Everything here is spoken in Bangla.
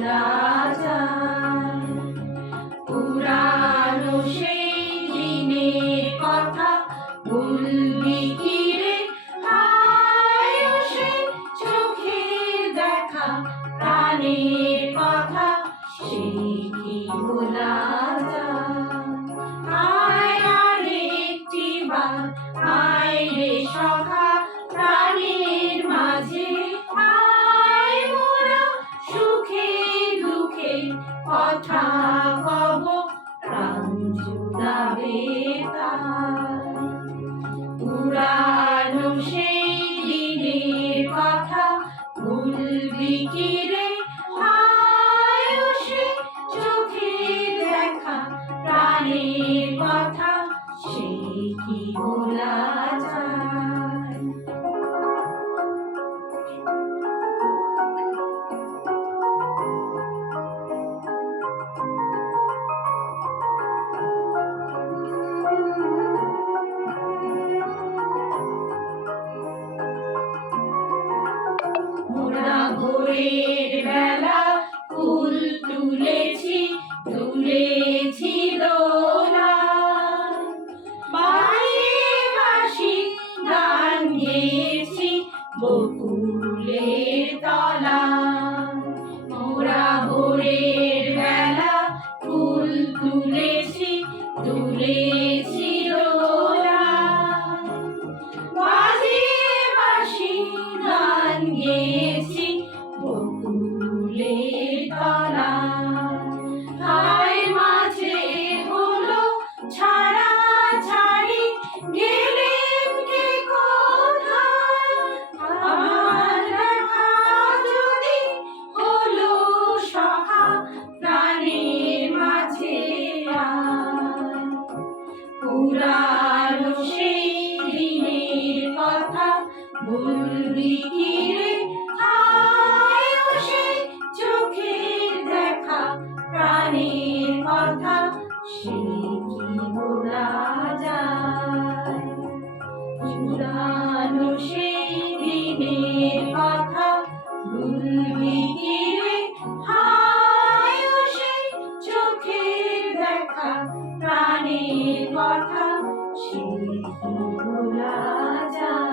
ভোলা যায়। পুরানো সেই দিনের কথা ভুলবি কি রে? হায় ও সেই চোখের দেখা প্রাণের কথা সেই কি ভোলা যায়? আয় আরেকটি বার আয় রে সখা প্রাণের মাঝে, আয় মোরা সুখে দুঃখে কথা কব প্রাণ জুড়াবে তাই। পুরানো সেই দিনের কথা ভুলবি কি রে? হায় ও সেই চোখের দেখা প্রাণের কথা সেই কি ভোলা যায়? মোরা ভোরের বেলা ফুল তুলেছি তুলেছি দোলায়, বাঁশি বাঁশি গান গেয়েছি বকুলের তলায়। মোরা ভোরের বেলা ফুল তুলেছি তুলেছি দোলায়, বাজিয়ে বাঁশি গান গেয়েছি বকুলের তলায়। হায় মাঝে হলো ছাড়া ছাড়ি গেলেন কে কোথায়? আমার দেখা যদি হলো সখা প্রাণের মাঝে আয়। পুরানো সেই দিনের কথা ভুলবি কি রে? হায় ও সেই চোখের দেখা প্রাণের কথা সেই কি ভোলা যায়? পুরানো সেই দিনের কথা ভুলবি কি রে? হায় ও সেই চোখের দেখা প্রাণের কথা সেই কি ভোলা যায়?